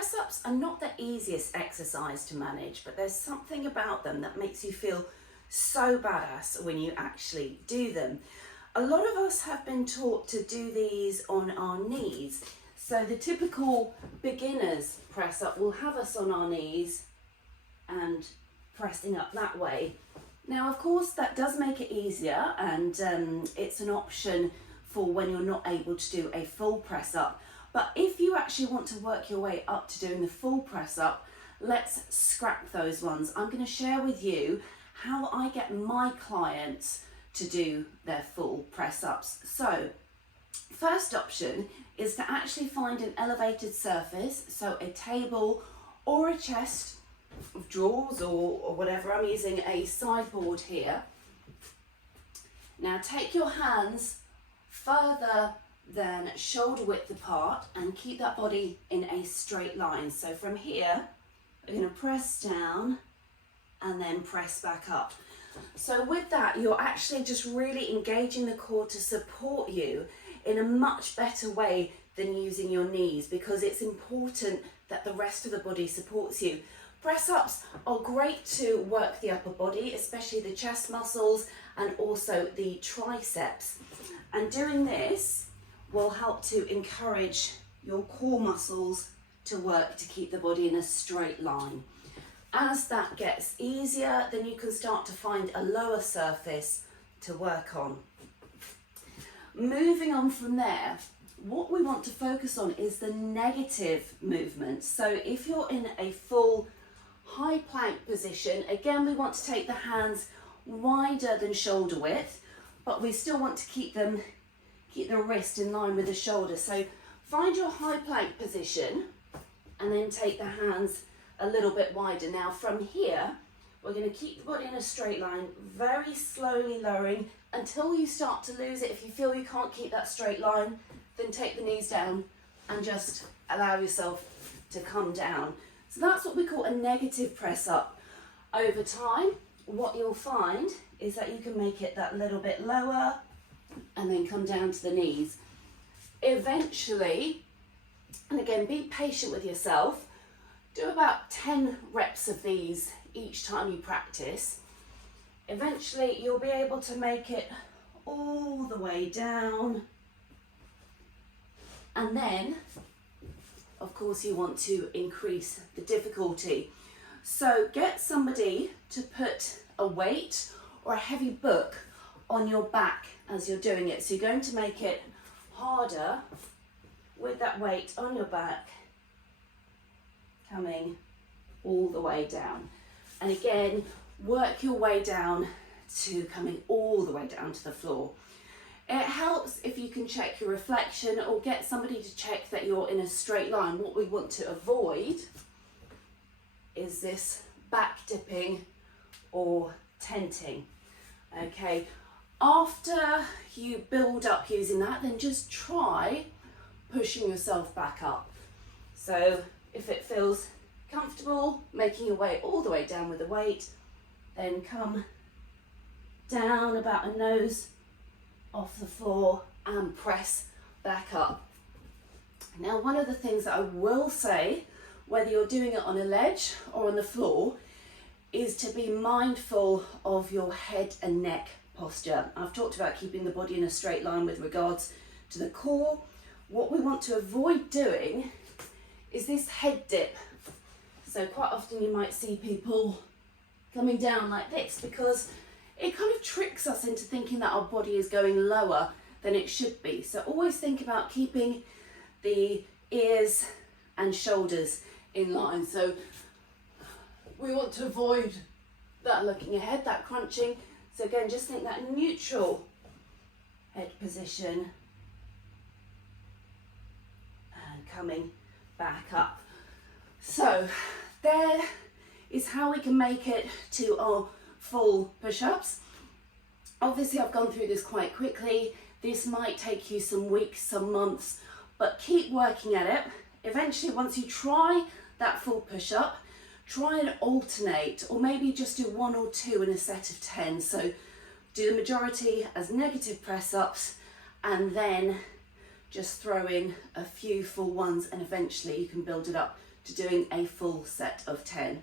Press-ups are not the easiest exercise to manage, but there's something about them that makes you feel so badass when you actually do them. A lot of us have been taught to do these on our knees. So the typical beginner's press-up will have us on our knees and pressing up that way. Now, of course, that does make it easier, and it's an option for when you're not able to do a full press-up. But if you actually want to work your way up to doing the full press up, let's scrap those ones. I'm going to share with you how I get my clients to do their full press ups. So, first option is to actually find an elevated surface, so a table or a chest of drawers or whatever. I'm using a sideboard here. Now take your hands further than shoulder width apart and keep that body in a straight line. So from here, we're going to press down and then press back up. So with that, you're actually just really engaging the core to support you in a much better way than using your knees, because it's important that the rest of the body supports you. Press ups are great to work the upper body, especially the chest muscles and also the triceps. And doing this will help to encourage your core muscles to work to keep the body in a straight line. As that gets easier, then you can start to find a lower surface to work on. Moving on from there, what we want to focus on is the negative movement. So if you're in a full high plank position, again, we want to take the hands wider than shoulder width, but we still want to keep the wrist in line with the shoulder. So find your high plank position and then take the hands a little bit wider. Now from here, we're going to keep the body in a straight line, very slowly lowering until you start to lose it. If you feel you can't keep that straight line, then take the knees down and just allow yourself to come down. So that's what we call a negative press up. Over time, what you'll find is that you can make it that little bit lower and then come down to the knees. Eventually, and again, be patient with yourself, do about 10 reps of these each time you practice. Eventually, you'll be able to make it all the way down. And then, of course, you want to increase the difficulty. So get somebody to put a weight or a heavy book on your back as you're doing it. So you're going to make it harder with that weight on your back, coming all the way down. And again, work your way down to coming all the way down to the floor. It helps if you can check your reflection or get somebody to check that you're in a straight line. What we want to avoid is this back dipping or tenting. Okay, after you build up using that, then just try pushing yourself back up. So if it feels comfortable, making your way all the way down with the weight, then come down about a nose off the floor and press back up. Now, one of the things that I will say, whether you're doing it on a ledge or on the floor, is to be mindful of your head and neck posture. I've talked about keeping the body in a straight line with regards to the core. What we want to avoid doing is this head dip. So quite often you might see people coming down like this because it kind of tricks us into thinking that our body is going lower than it should be. So always think about keeping the ears and shoulders in line. So we want to avoid that looking ahead, that crunching. So again, just think that neutral head position and coming back up. So there is how we can make it to our full push-ups. Obviously, I've gone through this quite quickly. This might take you some weeks, some months, but keep working at it. Eventually, once you try that full push-up, try and alternate, or maybe just do 1 or 2 in a set of 10. So do the majority as negative press-ups and then just throw in a few full ones, and eventually you can build it up to doing a full set of 10.